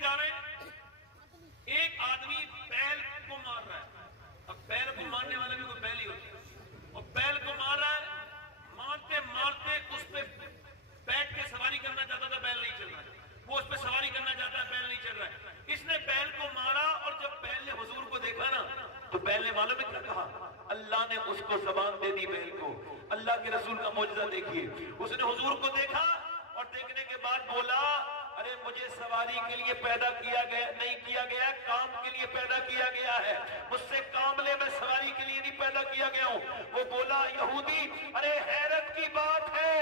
جا رہے ہیں, ایک آدمی بیل کو مار رہا ہے. اب بیل کو مارنے والا بھی کوئی بیل ہی ہوتا ہے, اور بیل کو مار رہا ہے, مارتے مارتے اس پہ بیٹھ کے سواری کرنا چاہتا تھا, بیل نہیں چل رہا ہے. وہ اس پہ سواری کرنا چاہتا ہے, بیل نہیں چل رہا ہے. اس نے بیل کو مارا, اور جب بیل نے حضور کو دیکھا نا, تو بیل نے معلوم ہے کیا کہا؟ اللہ نے اس کو زبان دے دی بیل کو. اللہ کے رسول کا معجزہ دیکھیے. اس نے حضور کو دیکھا اور دیکھنے کے بعد بولا, ارے مجھے سواری کے لیے پیدا کیا گیا نہیں, کیا گیا کام کے لیے پیدا کیا گیا ہے. مجھ سے کام لے, میں سواری کے لیے نہیں پیدا کیا گیا ہوں. وہ بولا یہودی, ارے حیرت کی بات ہے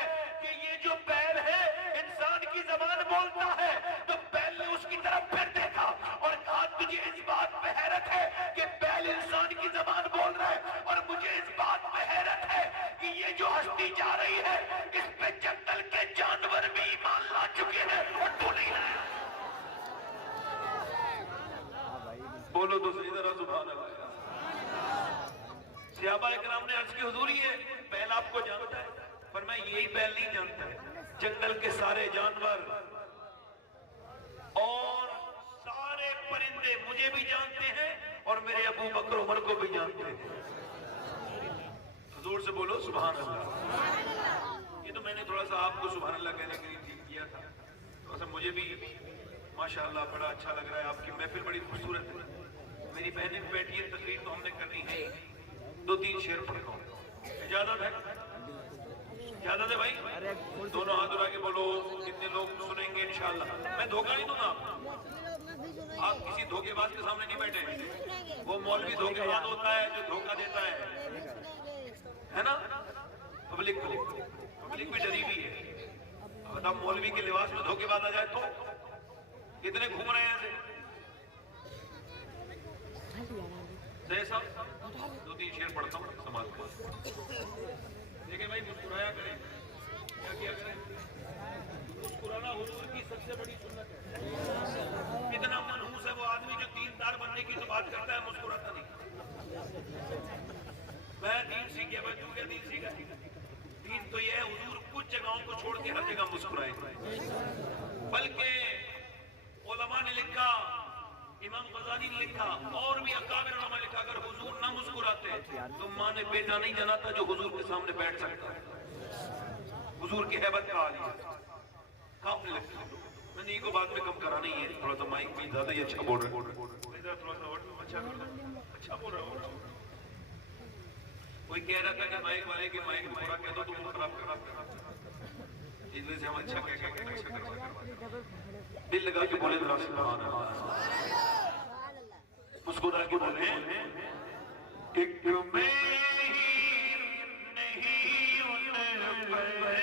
کہ یہ جو بیل ہے انسان کی زبان بولتا ہے. تو بیل نے اس کی طرف پھر دیکھا اور کہا, تجھے اس بات پہ حیرت ہے کہ بیل انسان کی زبان بول رہا ہے, اور مجھے اس بات پہ حیرت ہے کہ یہ جو ہستی جا رہی ہے اس پہ جنگل کے جانور بھی ایمان لا چکے ہیں اور تو نہیں لایا. بولو تو صحیح طرح سبحان اللہ. صحابہ اکرام نے عرض کی, حضور یہ بیل آپ کو جانتا ہے؟ فرمایا یہی بیل نہیں جانتا ہے, جنگل کے سارے جانور اور سارے پرندے مجھے بھی جانتے ہیں اور میرے ابو بکر عمر کو بھی جانتے ہیں. حضور سے بولو سبحان اللہ. یہ تو میں نے تھوڑا سا آپ کو سبحان اللہ کہنے کے لیے ٹھیک کیا تھا, تھوڑا سا مجھے بھی ماشاءاللہ بڑا اچھا لگ رہا ہے. آپ کی محفل بڑی خوبصورت ہے. میری بہنیں بیٹھی ہے, تقریر تو ہم نے کرنی ہے, 2-3 شعر پڑھتا ہوں. اجازت ہے؟ اجازت ہے بھائی؟ دونوں ہاتھ اٹھا کے بولو, کتنے لوگ سنیں گے انشاءاللہ. میں دھوکہ نہیں دوں گا, آپ کسی دھوکے باز کے سامنے نہیں بیٹھے. وہ مولوی دھوکے باز ہوتا ہے جو دھوکہ دیتا ہے نا پبلک کو. پبلک بھی ڈری ہوئی ہے. اب مولوی کے لباس میں دھوکے باز آ جائے تو کتنے گھوم رہے ہیں ایسے. صاحب 2-3 شعر پڑھتا ہوں سماج کو. دیکھیں بھائی, مسکرایا کریں. کیا کیا کریں؟ مسکرانا حضور کی سب سے بڑی سنت ہے. اتنا منحوس ہے وہ آدمی جو دیندار بننے کی تو بات کرتا ہے, مسکراتا نہیں. میں دین سیکھ گیا. بھائی تو کیا دین سیکھا؟ دین تو یہ ہے حضور کچھ جگہوں کو چھوڑ کے ہر جگہ مسکرائے. بلکہ علماء نے لکھا, امام غزالی نے لکھا, اور بھی اکابر علماء نے لکھا, اگر حضور نہ مسکراتے تو ماں نے بیٹا نہیں جناتا جو حضور کے سامنے بیٹھ سکتا ہے. حضور کی حیبت کا عالی ہے. کام نے لکھا. میں نے یہ کو بعد میں کم کرانا ہی ہے. تھوڑا سا مائک بھی زیادہ ہی اچھا بول رہا ہے. تھوڑا سا اچھا بول رہا ہے. کوئی کہہ رہا تھا کہ مائک والے کے مائک برا کہہ دو تو وہ خراب کرا. اس وجہ سے ہم اچھا کہہ کے اچھا کروا. دل لگا کے بولے ذرا سبحان اللہ. مسکرا کے بولے, ایک میں نہیں ان پر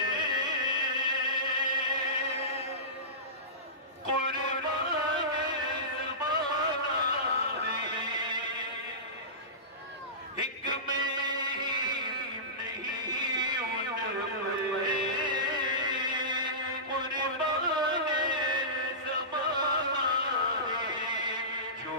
قربان زمانہ ہے, ایک میں نہیں ان پر قربان زمانہ ہے, جو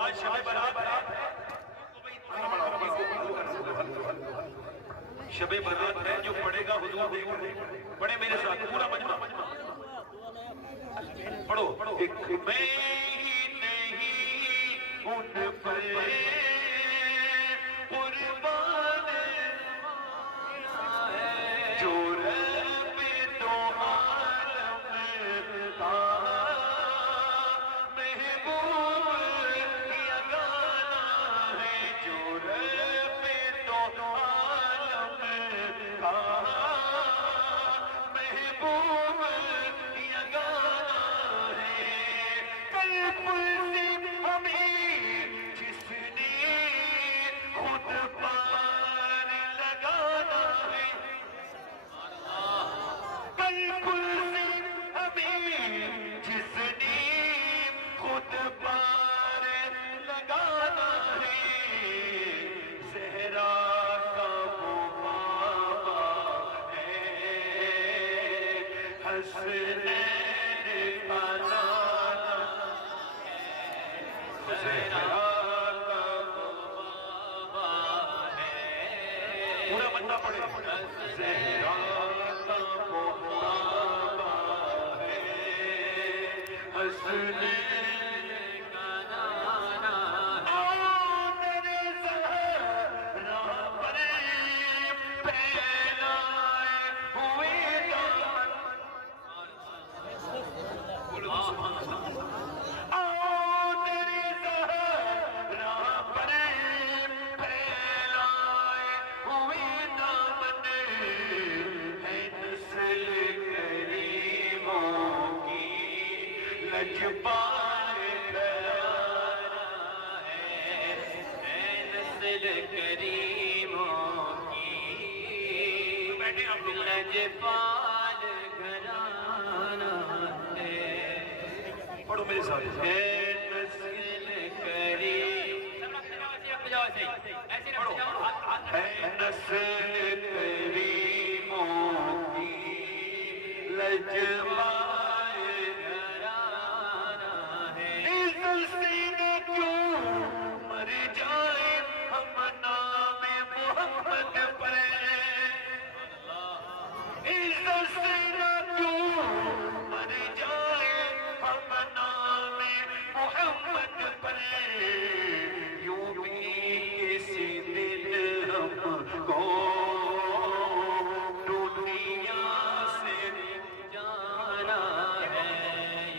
آج شب برات شب برات ہے, جو پڑھے گا حضور دیکھ رہے. پڑھے میرے ساتھ پورا مجمع پڑھو. ایک میں ہی نہیں ان پر قربان ہے, جو رب تو عالم کا محبوب یگانہ ہے. حسنین کا نانا زہرا کا بابا ہے. پورا بندہ پڑھے. زہرا کا بابا ہے حسنین کا نانا ہے. میرے زہرا پر پھیلائے ہوئے دامن. سبحان اللہ. میرے زہرا پر پھیلائے ہوئے دامن ہے نسل کریموں کی لجپائے گھرانہ ہے. نسل کریموں کی لجپال گھرانہ ہے. پڑھو میرے ساتھ. نسل کریم ہے نسل کریموں کی لجپائے گھرانہ ہے. اس سینے کیوں مر جائے ہم نام محمد پر. اس سینے کیوں مر جائے ہم نام محمد پر. یوں بھی کسی دن ہم کو دنیا سے جانا ہے.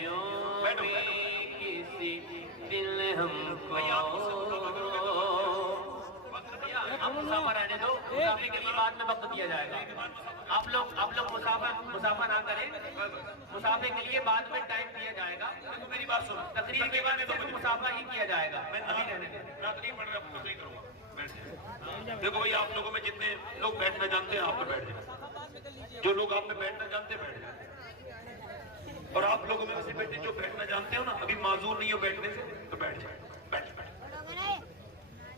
یوں بھی کسی دن ہم کو. اب مسافر رہنے دو. مسافر کے لیے بعد میں وقت دیا جائے گا. آپ لوگ مسافر نہ کریں. مسافر کے لیے بعد میں ٹائم دیا جائے گا. میری بات سنو. تقریر کے بعد صرف مسافر ہی کیا جائے گا. میں ابھی رہنے دیں. رات نہیں پڑھ رہا, تقریر کروں گا. بیٹھ جائیں. دیکھو بھائی, آپ لوگوں میں جتنے لوگ بیٹھنا جانتے ہیں آپ پہ بیٹھ جائیں. جو لوگ آپ میں بیٹھنا جانتے ہیں بیٹھ جائیں. اور آپ لوگوں میں ویسے بیٹھے جو بیٹھنا جانتے ہو نا, ابھی معذور نہیں ہو بیٹھنے سے, تو بیٹھ جائیں. بیٹھ.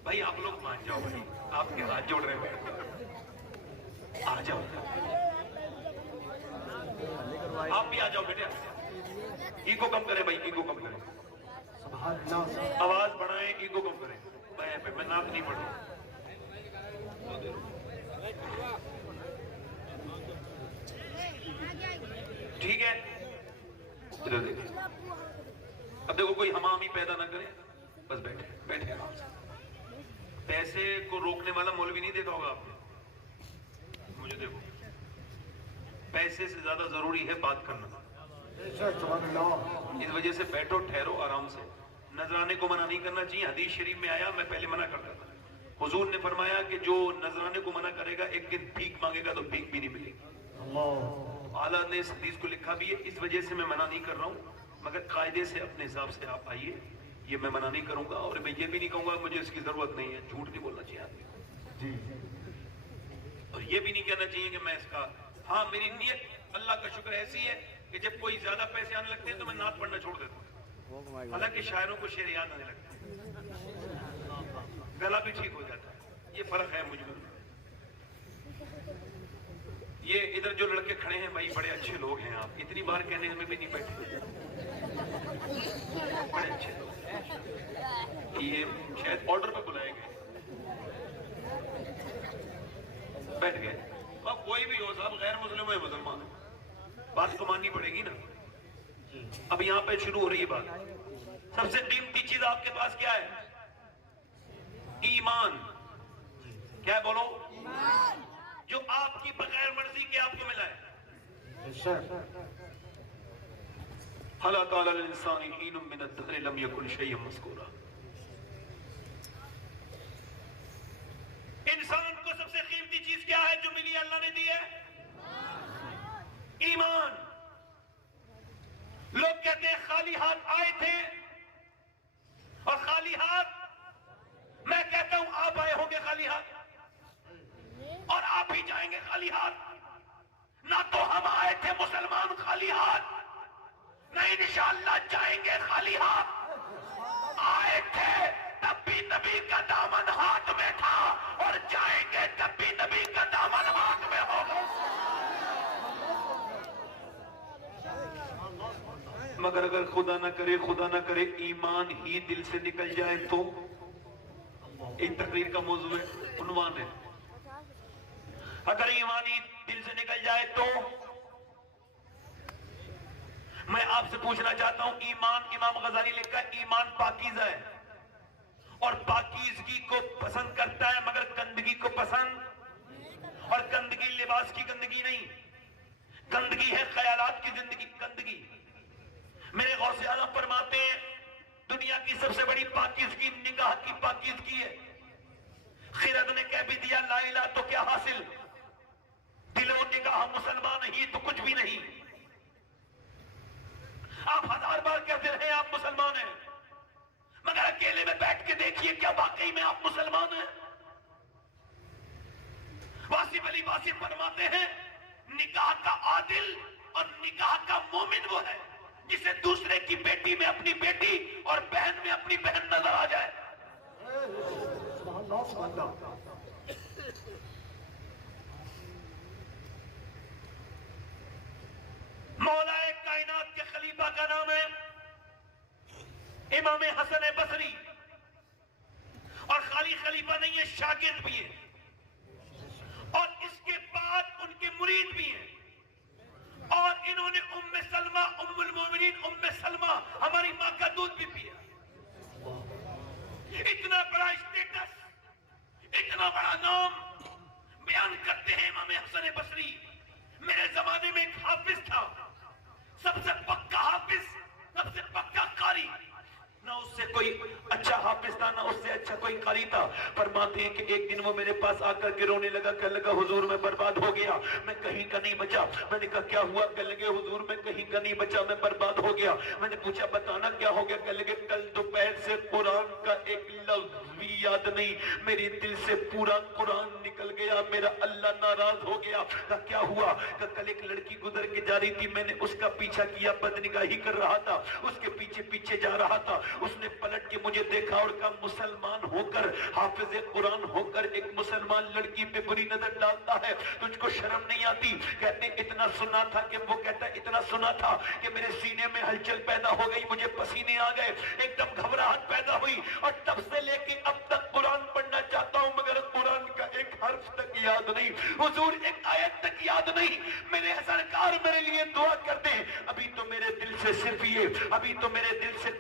بھائی آپ لوگ مان جاؤ. بھائی آپ کے ہاتھ جوڑ رہے ہیں. آ جاؤ. آپ بھی آ جاؤ بیٹے. ایگو کم کریں بھائی, ایگو کم کریں. آواز بڑھائیں, ایگو کم کریں. میں نعت نہیں پڑھ رہا. ٹھیک ہے. اب دیکھو کوئی ہمامی پیدا نہ کرے. بس بیٹھے بیٹھے آرام سے. پیسے کو روکنے والا مولوی نہیں دیکھا ہوگا آپ نے. مجھے دیکھو, پیسے سے زیادہ ضروری ہے بات کرنا. اس وجہ سے بیٹھو, ٹھہرو آرام سے. نذرانے کو منع نہیں کرنا چاہیے. حدیث شریف میں آیا, میں پہلے منع کرتا تھا. حضور نے فرمایا کہ جو نذرانے کو منع کرے گا ایک دن بھیک مانگے گا تو بھیک بھی نہیں ملے گی. اعلیٰ نے اس حدیث کو لکھا بھی ہے. اس وجہ سے میں منع نہیں کر رہا ہوں, مگر قاعدے سے اپنے حساب سے آپ آئیے. یہ میں منع نہیں کروں گا, اور میں یہ بھی نہیں کہوں گا مجھے اس کی ضرورت نہیں ہے. جھوٹ نہیں بولنا چاہیے آدمی. اور یہ بھی نہیں کہنا چاہیے کہ میں اس کا, ہاں میری نیت اللہ کا شکر ایسی ہے کہ جب کوئی زیادہ پیسے آنے لگتے ہیں تو میں نعت پڑھنا چھوڑ دیتا ہوں. حالانکہ شاعروں کو شعر یاد آنے لگتا ہے, گلا بھی ٹھیک ہو جاتا ہے. یہ فرق ہے مجھ میں. یہ ادھر جو لڑکے کھڑے ہیں بھائی بڑے اچھے لوگ ہیں. آپ اتنی بار کہنے میں بھی نہیں بیٹھے. بڑے اچھے لوگ. یہ شاید آرڈر پہ بلائے گئے. بیٹھ گئے. اب کوئی بھی ہو صاحب, غیر مسلم ہے مسلمان ہے, بات تو ماننی پڑے گی نا. اب یہاں پہ شروع ہو رہی ہے بات. سب سے قیمتی چیز آپ کے پاس کیا ہے؟ ایمان. کیا ہے بولو؟ جو آپ کی بغیر مرضی کے آپ کو ملا ہے. حَلَ قَالَ الْإِنسَانِ حِينٌ مِّنَ الدَّهْرِ لَمْ يَكُنْ شَيْئًا مَّذْكُورًا. انسان کو سب سے قیمتی چیز کیا ہے جو ملی اللہ نے دی ہے؟ ایمان. لوگ کہتے ہیں خالی ہاتھ آئے تھے اور خالی ہاتھ. میں کہتا ہوں آپ آئے ہوں گے خالی ہاتھ اور آپ ہی جائیں گے خالی ہاتھ. نہ تو ہم آئے تھے مسلمان خالی ہاتھ, نہ انشاءاللہ جائیں گے خالی ہاتھ. آئے مگر اگر خدا نہ کرے ایمان ہی دل سے نکل جائے تو ایک تقریر کا موضوع ہے، عنوان ہے، اگر ایمان ہی دل سے نکل جائے تو میں آپ سے پوچھنا چاہتا ہوں، ایمان، امام غزالی لکھا ہے ایمان پاکیزہ ہے اور پاکیزگی کو پسند کرتا ہے مگر گندگی کو پسند، اور گندگی لباس کی گندگی نہیں، گندگی ہے خیالات کی گندگی۔ میرے غوث اعظم فرماتے ہیں دنیا کی سب سے بڑی پاکیزگی نگاہ کی پاکیزگی ہے۔ خرد نے کہہ بھی دیا لا الہ تو کیا حاصل، دل و نگاہ مسلمان ہی تو کچھ بھی نہیں۔ آپ 1000 بار کہتے رہے آپ مسلمان ہیں، مگر اکیلے میں بیٹھ کے دیکھیے کیا واقعی میں آپ مسلمان ہیں؟ واصف علی واصف فرماتے ہیں نکاح کا عادل اور نکاح کا مومن وہ ہے جسے دوسرے کی بیٹی میں اپنی بیٹی اور بہن میں اپنی بہن نظر آ جائے۔ مولا کائنات کے خلیفہ کا نام ہے امام حسن بصری، اور خالی خلیفہ نہیں ہے، شاگرد بھی ہے، اور اس کے بعد ان کے مرید بھی ہیں، اور انہوں نے ام سلمہ ام المومنین ام سلمہ ہماری ماں کا دودھ بھی پیا۔ اتنا بڑا اسٹیٹس، اتنا بڑا نام بیان کرتے ہیں امام حسن بصری۔ میرے زمانے میں ایک حافظ تھا، سب سے پکا حافظ، سب سے پکا قاری، نہ اس سے کوئی اچھا حافظ تھا نہ اس سے اچھا کوئی قاری تھا۔ فرماتے ہیں کہ ایک دن وہ میرے پاس آ کر کے رونے لگا، کہنے لگا حضور میں برباد ہو گیا، میں کہیں کا نہیں بچا۔ میں نے کہا کیا ہوا؟ کہنے لگے حضور میں کہیں کا نہیں بچا، میں برباد ہو گیا۔ میں نے پوچھا بتانا کیا ہو گیا؟ کہنے لگے کل دوپہر سے قرآن کا ایک لفظ بھی یاد نہیں، میرے دل سے پورا قرآن نکل گیا، میرا اللہ ناراض ہو گیا۔ کہا کیا ہوا؟ کہ کل ایک لڑکی گزر کے جا رہی تھی، میں نے اس کا پیچھا کیا، بدنگاہی کر رہا تھا، اس کے پیچھے پیچھے جا رہا تھا، اس نے پلٹ کے مجھے دیکھا اور کہا مسلمان ہو کر، حافظ قرآن ہو کر ایک مسلمان لڑکی پہ بری نظر ڈالتا ہے، تجھ کو شرم نہیں آتی؟ کہتے اتنا سنا تھا کہ وہ کہتا اتنا سنا تھا کہ میرے سینے میں ہلچل پیدا ہو گئی، مجھے پسینے آ گئے، ایک دم گھبراہٹ پیدا ہوئی، اور تب سے لے کے اب تک قرآن پڑھنا چاہتا ہوں مگر قرآن کا ایک حرف تک یاد نہیں، حضور ایک آیت تک یاد نہیں۔ میرے سرکار میرے لیے دعا کر دیں، ابھی تو میرے دل سے صرف یہ، ابھی تو میرے دل سے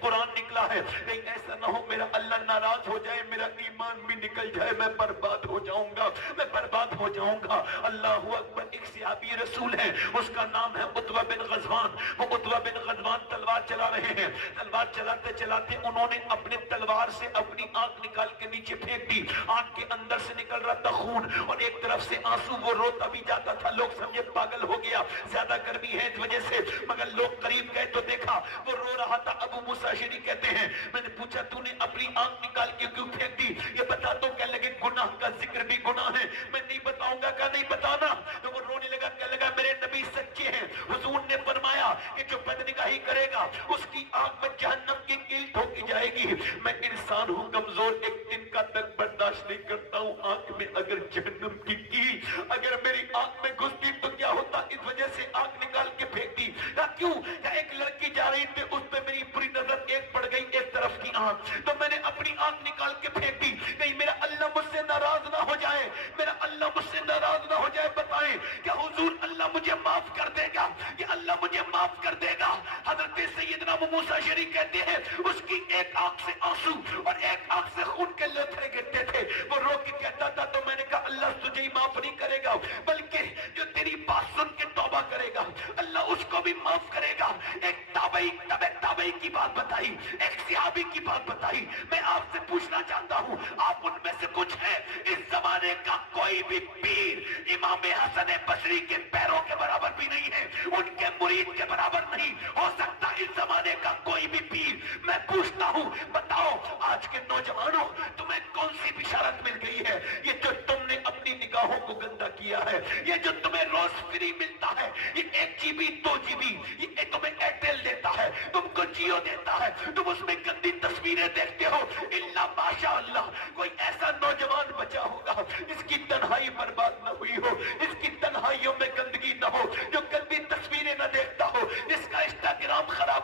قرآن نکلا ہے، کہیں ایسا نہ ہو میرا اللہ ناراض ہو جائے، میرا ایمان بھی نکل جائے، میں برباد ہو جاؤں گا، میں برباد ہو جاؤں گا۔ اللہ اکبر۔ ایک صحابی رسول ہے، اس کا نام ہے عتبہ بن غزوان۔ وہ عتبہ بن غزوان تلوار چلا رہے ہیں، تلوار چلاتے چلاتے انہوں نے اپنے تلوار سے اپنی آنکھ نکال کے نیچے پھینک دی، آنکھ کے اندر سے نکل رہا تھا خون اور ایک طرف سے آنسو، وہ روتا بھی جاتا تھا، لوگ سمجھے پاگل ہو گیا، زیادہ گرمی ہے اس وجہ سے، مگر لوگ قریب گئے تو دیکھا وہ رو رہا تھا۔ ابو موسیٰ اشعری کہتے ہیں میں نے پوچھا تو نے اپنی آنکھ نکال کے کیوں پھینک دی؟ یہ بتا تو۔ کہنے لگے گناہ کا ذکر بھی گناہ ہے، میں نہیں بتاؤں گا۔ کہا نہیں بتانا۔ تو وہ رونے لگا، کہنے لگا میرے نبی سچے ہیں، حضور نے فرمایا کہ جو بدنگاہی کرے گا اس کی آنکھ میں جہنم کی کیل ٹھوکی جائے گی۔ میں انسان ہوں کمزور، ایک دن کا تک برداشت نہیں کرتا ہوں، آنکھ میں اگر جہنم کی کیل اگر میری آنکھ میں گھستی تو کیا ہوتا؟ اس وجہ سے آنکھ نکال کے پھینک دی۔ کہا کیوں؟ کہ ایک لڑکی جا رہی تھی، اس پہ میری بری نظر ایک پڑ گئی ایک طرف کی آنکھ، تو میں نے اپنی آنکھ نکال کے پھینک دی، کہیں میرا اللہ مجھ سے ناراض نہ ہو جائے، میرا اللہ مجھ سے ناراض نہ ہو جائے۔ بتائیں کیا حضور اللہ مجھے معاف کر دے گا؟ کہ اللہ مجھے معاف کر دے گا؟ حضرت سیدنا ابو موسیٰ اشعری کہتے ہیں اس کی ایک آنکھ سے آنسو اور ایک آنکھ سے خون کے لتھڑے گرتے تھے، وہ رو کے کہتا تھا تو میں نے کہا اللہ تجھے ہی معاف نہیں کرے گا بلکہ جو تیری بات سن کے توبہ کرے گا اللہ اس کو بھی معاف کرے گا۔ ایک تابعی کی بات بتائی، ایک صحابی کی بات بتائی۔ میں آپ سے پوچھنا چاہتا ہوں آپ ان میں سے کچھ ہیں، اس زمانے کا کوئی بھی پیر امام حسن بصری کے پیروں کے برابر بھی نہیں ہے، ان کے مرید کے برابر نہیں ہو سکتا اس زمانے کا کوئی بھی پیر۔ میں پوچھتا ہوں بتاؤ آج کے نوجوانوں تمہیں کون سی بشارت مل گئی ہے؟ یہ جو تم نے اپنی نگاہوں کو گندا کیا ہے، یہ جو تمہیں روز فری ملتا ہے، یہ 1 GB 2 GB یہ تمہیں ایئرٹیل دیتا ہے، تم کو جیو دیتا ہے، تم اس میں گندی تصویریں دیکھتے ہو، الا ماشاء اللہ کوئی ایسا نوجوان بچا ہوگا جس کی تنہائی برباد نہ ہوئی ہو، جس کی تنہائیوں میں گندگی نہ ہو، جو گندی تصویریں نہ دیکھتا ہو، جس کا انسٹاگرام خراب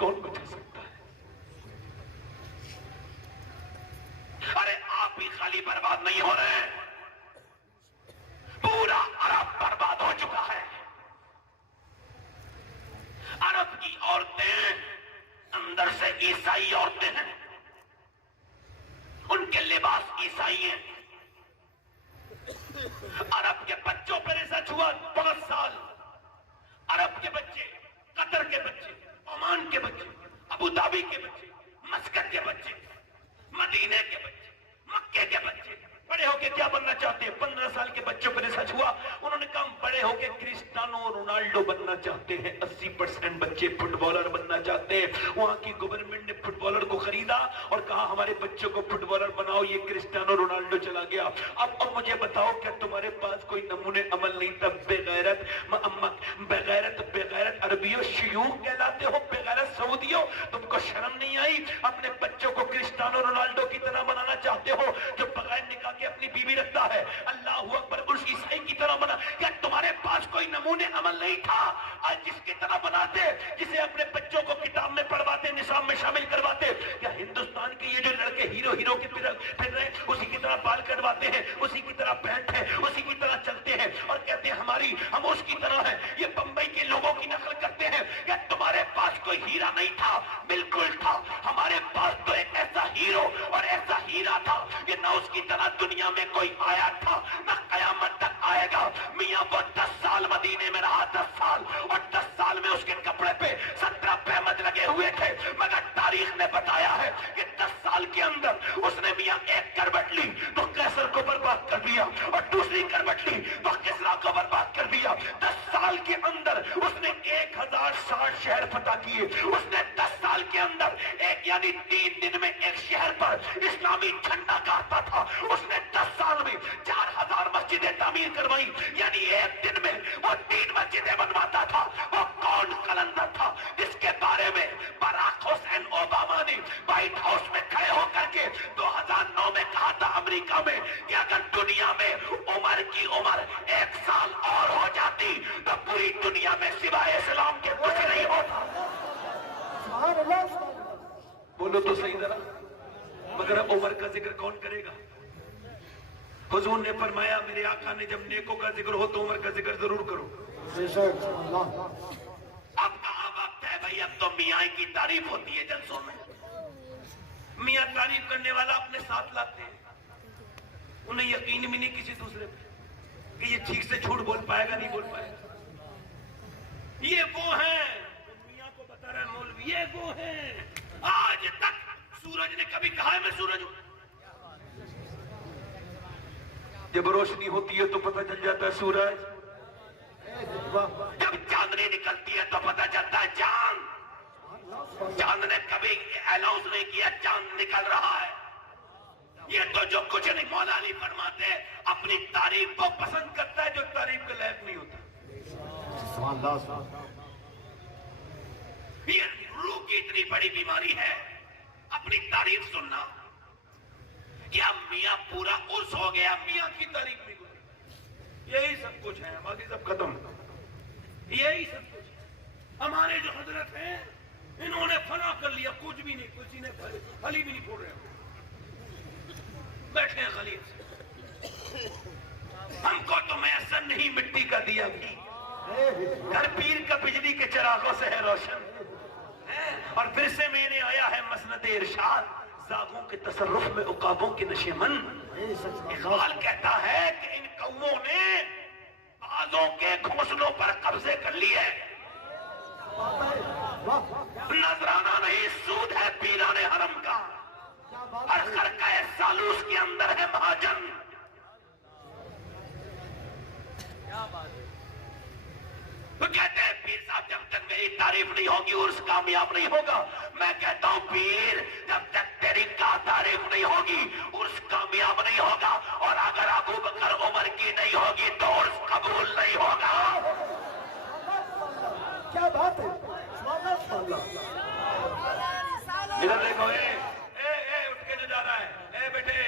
کون بچا سکتا ہے؟ ارے آپ بھی خالی برباد نہیں ہو رہے ہیں، پورا عرب برباد ہو چکا ہے۔ عرب کی عورتیں اندر سے عیسائی عورتیں ہیں، ان کے لباس عیسائی ہیں۔ عرب کے بچوں پر ریسرچ ہوا 5 سال، عرب کے بچے، قطر کے بچے، عمان کے بچے، ابو دھابی کے بچے، مسکت کے بچے، مدینے کے بچے، مکے کے بچے بڑے ہو کے کیا بننا چاہتے ہیں؟ 15 سال کے بچوں پر ریسرچ ہوا، انہوں نے کہا بڑے ہو کے کرسٹیانو رونالڈو بننا چاہتے ہیں۔ 80% بچے فٹ بالر بننا چاہتے ہیں۔ وہاں کی گورنمنٹ نے فٹ بالر کو خریدا اور کہا ہمارے بچوں کو فٹ بالر بناؤ، یہ کرسٹیانو رونالڈو چلا گیا۔ اب مجھے بتاؤ کیا تمہارے پاس کوئی نمونے عمل نہیں تھا؟ بغیرت عربیوں شیوخ کہلاتے ہو، بغیرت سعودیوں، تم کو شرم نہیں آئی؟ اپنے بچوں کو کرسٹیانو رونالڈو کی طرح بنانا چاہتے ہو جو بغیر نکاح کے اپنی بیوی رکھتا ہے، اللہ اکبر، اس عیسائی کی طرح بنا۔ کیا تمہارے پاس کوئی نمونے عمل نہیں تھا؟ آج جس کی طرح بناتے، جسے اپنے بچوں کو کتاب میں پڑھواتے، نصاب میں شامل کرواتے، کیا ہندوستان کے یہ جو لڑکے ہیرو کے پھر رہے اسی کی طرح بال کٹواتے ہیں، اسی کی طرح پینٹ ہے، اسی کی طرح چلتے ہیں اور کہتے ہیں ہم اس کی طرح ہیں؟ یہ بمبئی کے لوگوں کی نقل کرتے ہیں۔ کیا تمہارے پاس کوئی ہیرا نہیں تھا؟ بالکل تھا، ہمارے پاس تو ایک ایسا ہیرو اور ایسا ہیرا تھا کہ نہ اس کی طرح دنیا میں کوئی آیا تھا نہ قیامت تک آئے گا۔ میاں وہ 10 سال مدینے میں رہا، 10 سال، اور 10 سال میں اس کے کپڑے پہ 17 پہمد لگے ہوئے تھے، مگر تاریخ نے بتایا ہے کہ 10 سال کے اندر اس نے میاں ایک کربٹ لی تو قیصر کو برباد کر دیا، اور دوسری کربٹ لی تو کسریٰ کو برباد کر دیا۔ 10 سال کے اندر اس نے 1060 شہر فتح کیے۔ اس نے 10 سال کے اندر یعنی 3 دن میں ایک شہر پر اسلامی جھنڈا گاڑتا تھا۔ اس نے 10 سال میں 4000 مسجدیں تعمیر کروائی، یعنی ایک دن میں وہ 3 مسجدیں بنواتا تھا۔ وہ کون قلندر تھا جس کے بارے میں باراک حسین اوباما نے وائٹ ہاؤس میں کھڑے ہو کر کے 2009 میں کہا تھا امریکہ میں کہ اگر دنیا میں عمر کی عمر 1 سال اور ہو جاتی تو پوری دنیا میں سوائے اسلام کے کچھ نہیں ہوتا۔ بولو تو صحیح ذرا، مگر اب عمر کا ذکر کون کرے گا؟ حضور نے فرمایا، میرے آقا نے جب نیکوں کا ذکر ہو تو عمر کا ذکر ضرور کرو۔ اب کہاں وقت ہے بھائی، اب تو میاں کی تعریف ہوتی ہے جلسوں میں۔ میاں تعریف کرنے والا اپنے ساتھ لاتے ہیں، انہیں یقین بھی نہیں کسی دوسرے پہ کہ یہ ٹھیک سے جھوٹ بول پائے گا، نہیں بول پائے گا۔ یہ وہ ہیں میاں کو بتا رہا ہے مولوی، یہ وہ ہیں۔ آج تک سورج نے کبھی کہا ہے میں سورج ہوں؟ جب روشنی ہوتی ہے تو پتہ چل جاتا ہے سورج، جب چاندنی نکلتی ہے تو پتہ چلتا ہے چاند۔ چاند نے کبھی اناؤنس نہیں کیا چاند نکل رہا ہے۔ یہ تو جو کچھ نہیں، مولا علی فرماتے ہیں اپنی تعریف کو پسند کرتا ہے جو تعریف کے لائق نہیں ہوتا۔ یہ روح کی اتنی بڑی بیماری ہے اپنی تعریف سننا۔ کیا میاں پورا عرس ہو گیا میاں کی تعریف نہیں ہوئی؟ یہی سب کچھ ہے، باقی سب ختم۔ یہی سب کچھ ہے۔ ہمارے جو حضرت ہیں انہوں نے فنا کر لیا، کچھ بھی نہیں، کسی نے پھلی بھی نہیں پھوڑ رہے، بیٹھے ہیں خلیل سے۔ ہم کو تو میسر نہیں مٹی کا دیا بھی، گھر پیر کا بجلی کے چراغوں سے ہے روشن، اور پھر سے میں نے آیا ہے مسند ارشاد، زاغوں کے تصرف میں عقابوں کے نشیمن۔ اقبال کہتا ہے کہ ان قوموں نے بازوں کے گھونسلوں پر قبضے کر لیے۔ نذرانہ نہیں، سود ہے پیران حرم کا، ہر خرقہ سالوس کے اندر ہے مہاجن۔ تو کہتے ہیں پیر صاحب جب تک میری تعریف نہیں ہوگی عرس کامیاب نہیں ہوگا۔ میں کہتا ہوں پیر جب تک تیری تعریف نہیں ہوگی عرس کامیاب نہیں ہوگا، اور اگر ابو بکر عمر کی نہیں ہوگی تو عرس قبول نہیں ہوگا۔ کیا بات ہے، ادھر دیکھو، اے اٹھ کے جو جا رہا ہے، اے بیٹے،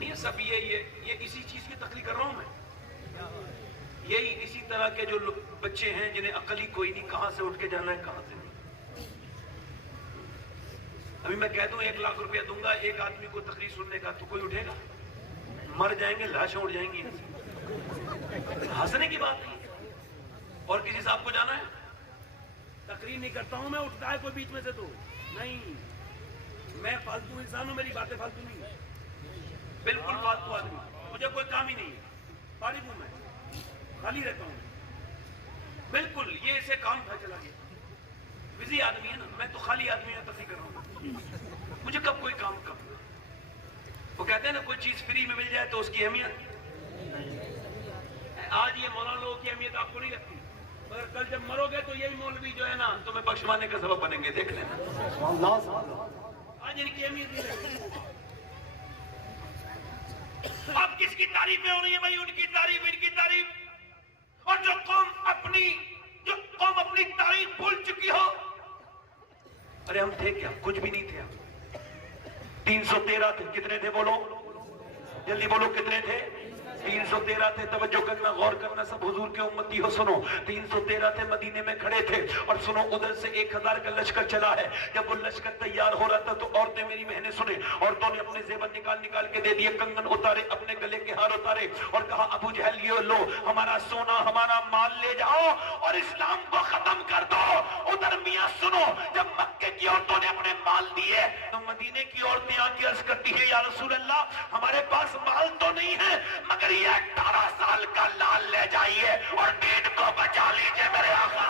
یہ سب یہ اسی چیز کی تقریر کر رہا ہوں میں، یہی اسی طرح کے جو بچے ہیں جنہیں عقل ہی کوئی نہیں، کہاں سے اٹھ کے جانا ہے کہاں سے نہیں۔ ابھی میں کہہ دوں 1 لاکھ روپیہ دوں گا ایک آدمی کو تقریر سننے کا، تو کوئی اٹھے گا؟ مر جائیں گے، لاشیں اڑ جائیں گی۔ ہنسنے کی بات نہیں۔ اور کسی صاحب کو جانا ہے؟ تقریر نہیں کرتا ہوں میں، اٹھتا ہے کوئی بیچ میں سے تو نہیں، میں فالتو انسان ہوں، میری باتیں فالتو نہیں ہیں، بالکل فالتو آدمی، مجھے کوئی کام ہی نہیں ہے، فارغ ہوں میں، خالی رہتا ہوں بالکل۔ یہ اسے کام تھا، چلا گیا، بزی آدمی ہے نا، میں تو خالی آدمی ہے، تفریح کر رہا ہوں، مجھے کب کوئی کام کب۔ وہ کہتے ہیں نا کوئی چیز فری میں مل جائے تو اس کی اہمیت، آج یہ مولانا لوگوں کی اہمیت آپ کو نہیں لگتی، مگر کل جب مرو گے تو یہی مولوی جو ہے نا تمہیں بخشوانے کا سبب بنیں گے، دیکھ لینا۔ آج ان کی اہمیت نہیں لگتی۔ اب کس کی تعریفیں ہو رہی ہیں بھائی؟ ان کی تعریف، ان کی تعریف، اور جو قوم اپنی تاریخ بھول چکی ہو۔ ارے ہم تھے کیا؟ کچھ بھی نہیں تھے۔ 313 تھے، کتنے تھے بولو جلدی بولو، کتنے تھے؟ 313 تھے۔ توجہ کرنا، غور کرنا، سب حضور کے امتی ہو، سنو۔ 313 تھے، مدینے میں کھڑے تھے، اور سنو ادھر سے 1000 کا لشکر چلا ہے۔ جب وہ لشکر تیار ہو رہا تھا تو عورتیں، میری بہنیں سنیں، عورتوں نے اپنے زیور نکال کے دے دیے، کنگن اتارے، اپنے گلے کے ہار اتارے، اور کہا ابو جہل یہ لو ہمارا سونا ہمارا مال لے جاؤ اور اسلام کو ختم کر دو۔ ادھر میاں سنو، جب مکے کی عورتوں نے اپنے مال دیے تو مدینے کی عورتیں آ کے عرض کرتی ہے یا رسول اللہ ہمارے پاس مال تو نہیں ہے، مگر یہ 18 سال کا لال لے جائیے اور 1.5 کو بچا لیجئے میرے آقا۔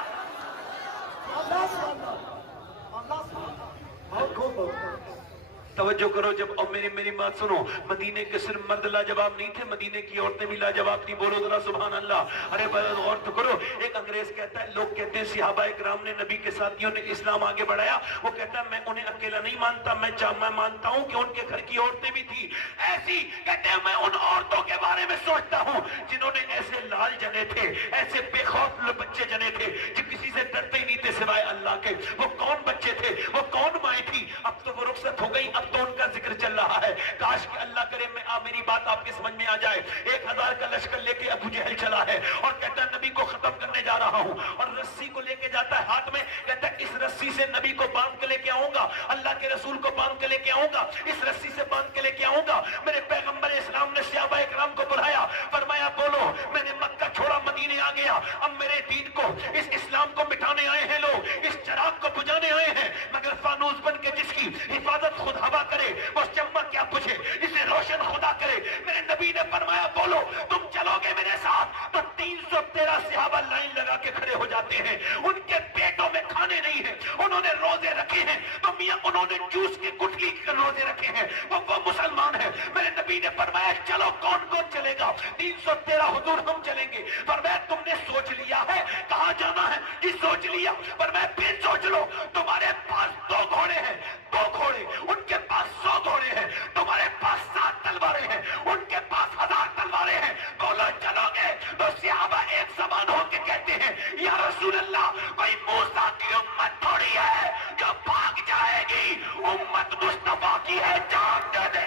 توجہ کرو، جب اور میری بات سنو، مدینے کے صرف مرد لاجواب نہیں تھے، مدینے کی عورتیں بھی لاجواب تھی، بولو ذرا سبحان اللہ۔ ارے غور تو کرو، ایک انگریز کہتا ہے، لوگ کہتے ہیں صحابہ اکرام نے، نبی کے ساتھیوں نے اسلام آگے بڑھایا، وہ کہتا ہے میں انہیں اکیلا نہیں مانتا، میں مانتا ہوں کہ ان کے گھر کی عورتیں بھی تھی ایسی۔ کہتے ہیں میں ان عورتوں کے بارے میں سوچتا ہوں جنہوں نے ایسے لال جنے تھے، ایسے بے خوف بچے جنے تھے جو کسی سے ڈرتے ہی نہیں تھے سوائے اللہ کے۔ وہ کون بچے تھے، وہ کون مائیں تھی؟ اب تو وہ رخصت ہو گئی، اب تو ان کا ذکر چل رہا ہے۔ کاش کہ اللہ کرے میری بات آپ کے سمجھ میں آ جائے۔ 1000 کا لشکر لے کے ابو جہل چلا ہے اور کہتا ہے نبی کو ختم کرنے جا رہا ہوں، اور رسی کو لے کے جاتا ہے ہاتھ میں، کہتا ہے اس رسی سے نبی کو باندھ کے لے کے آؤں گا، اللہ کے رسول کو باندھ کے لے کے آؤں گا، اس رسی سے باندھ کے لے کے آؤں گا۔ میرے پیغمبر اسلام نے صحابہ اکرام کو بلایا، فرمایا بولو میں نے مکہ چھوڑا مدینے آ گیا، اب میرے دین کو، اس اسلام کو مٹانے آئے ہیں لوگ، اس چراغ کو بجھانے آئے ہیں، مگر فانوس بن کے جس کی حفاظت خود ہوا کرے وہ چمک کیا پوچھے، اسے روشن خدا کرے۔ میرے نبی نے فرمایا بولو تم چلو گے میرے ساتھ، تو 313 صحابہ لائن لگا کے کھڑے ہو جاتے ہیں۔ ان کے پیٹوں میں کھانے نہیں ہیں، انہوں نے روزے رکھے ہیں، تو میاں انہوں نے جوس کی گٹلی کے روزے رکھے ہیں، وہ مسلمان ہیں۔ میرے نبی نے فرمایا چلو کون کون چلے گا؟ 313 حضور ہم چلیں گے۔ فرمایا تم نے سوچ لیا ہے کہاں جانا ہے؟ جی سوچ لیا۔ فرمایا پھر سوچ لو، تمہارے پاس 2 گھوڑے ہیں، 2 گھوڑے، ان کے پاس 100 گھوڑے ہیں، تمہارے پاس 7 تلواریں ہیں، ان کے پاس 1000 تلواریں ہیں، بولو چلو گے؟ تو صحابہ ایک زبان ہو کے کہتے ہیں یا رسول اللہ کوئی موسیٰ کی امت تھوڑی ہے جو بھاگ جائے گی، امت مصطفیٰ کی ہے، جان دے دے۔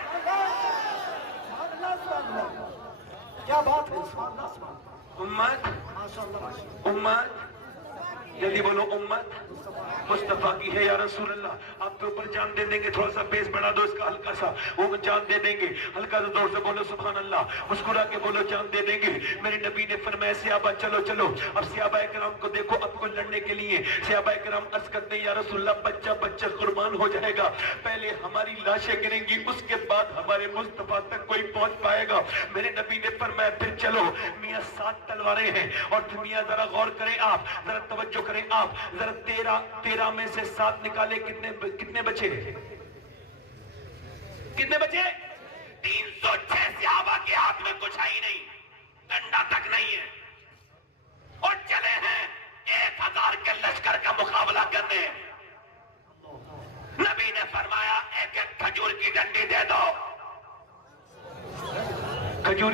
کیا بات ہے، امت جلدی بولو، امت مصطفیٰ کی ہے یا رسول اللہ۔ آپ کے اوپر جان دے دیں گے، تھوڑا سا بیس بڑھا دو اس کا ہلکا سا، وہ جان دے دیں گے، ہلکا سا زور سے بولو سبحان اللہ، مسکرا کے بولو جان دے دیں گے۔ میرے نبی نے فرمایا صحابہ چلو چلو۔ اب صحابہ کرام کو دیکھو، اب کو لڑنے کے لیے صحابہ کرام عرض کرتے ہیں یا رسول اللہ بچہ بچہ قربان ہو جائے گا، پہلے ہماری لاشیں گریں گی، اس کے بعد ہمارے مصطفیٰ تک کوئی پہنچ پائے گا۔ میرے نبی نے فرمایا پھر چلو۔ میاں 7 تلواریں ہیں، اور میاں ذرا غور کریں، آپ ذرا توجہ کریں، آپ ذرا 13 میں سے 7 نکالے، کتنے بچے؟ کتنے بچے؟ 306 صحابہ کے ہاتھ میں کچھ ہے ہی نہیں، ڈنڈا تک نہیں ہے، اور چلے ہیں 1000 کے لشکر کا مقابلہ کرنے۔ نبی نے فرمایا ایک ایک کھجور کی ڈنڈی دے دو۔ کھجور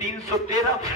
313